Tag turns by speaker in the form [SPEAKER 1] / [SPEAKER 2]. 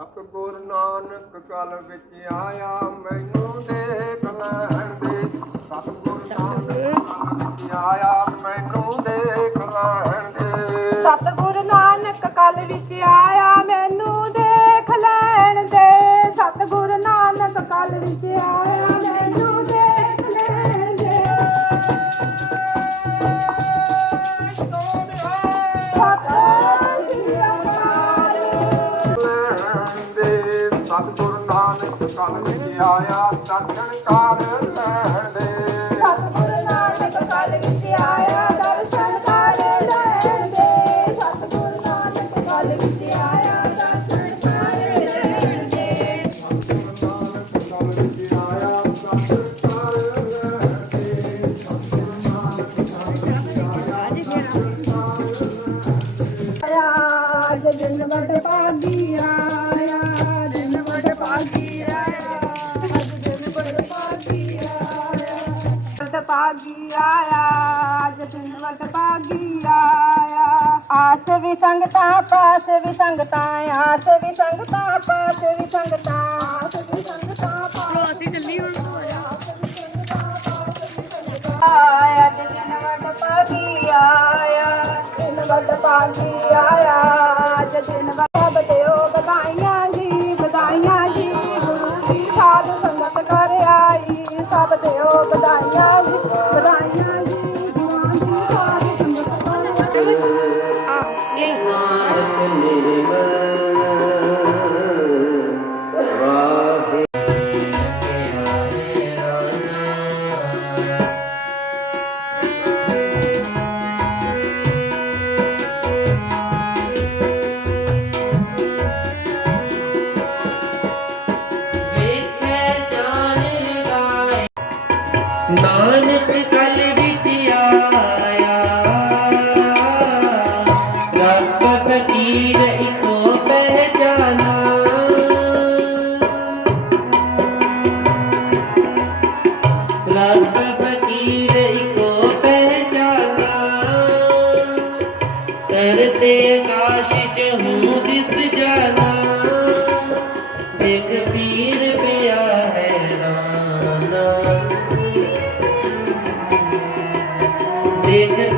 [SPEAKER 1] ਸਤਿਗੁਰ ਨਾਨਕ ਕਲ ਵਿੱਚ ਆਇਆ ਮੈਨੂੰ ਦੇਖ ਲੈਣ ਦੇ। ਸਤਿਗੁਰ ਨਾਨਕ ਕਲ ਵਿੱਚ ਆਇਆ।
[SPEAKER 2] ਨਾਨਕ ਕਲ ਵਿੱਚ ਆਇਆ
[SPEAKER 1] ਦਰਸ਼ਨ ਕਰ ਲੈਣ ਦੇ।
[SPEAKER 2] ਸਤਿਗੁਰ ਨਾਨਕ ਕਲ ਵਿੱਚ ਆਇਆ, ਦਰਸ਼ਨ ਕਰ ਲੈਣ ਦੇ। ਸਤਿਗੁਰ ਨਾਨਕ ਕਲ ਵਿੱਚ ਆਇਆ, ਦਰਸ਼ਨ ਕਰ ਲੈਣ ਦੇ।
[SPEAKER 1] ਆਇਆ ਦਰਸ਼ਨ
[SPEAKER 2] ਵਟ ਪਾਗੀ ਆਇਆ। ਭਾਗੀ ਆਇਆ ਅੱਜ ਦਿਨ ਵਟ ਭਾਗੀ ਆਇਆ। ਆਸ ਵੀ ਸੰਗਤਾਂ, ਪਾਸ ਵੀ ਸੰਗਤਾਂ ਆਸ ਵੀ ਸੰਗਤਾਂ, ਪਾਸ ਵੀ ਸੰਗਤਾਂ, ਆਸ ਵੀ ਸੰਗਤਾਂ, ਪਾਸ ਅਸੀਂ ਚੱਲੀ ਆਇਆ। ਦਿਨ ਵਟ ਭਾਗੀ ਆਇਆ ਦਿਨ ਵਟ ਪਾਗੀ ਆਇਆ ਅੱਜ
[SPEAKER 3] ਨਾਨਕ ਦੇਖ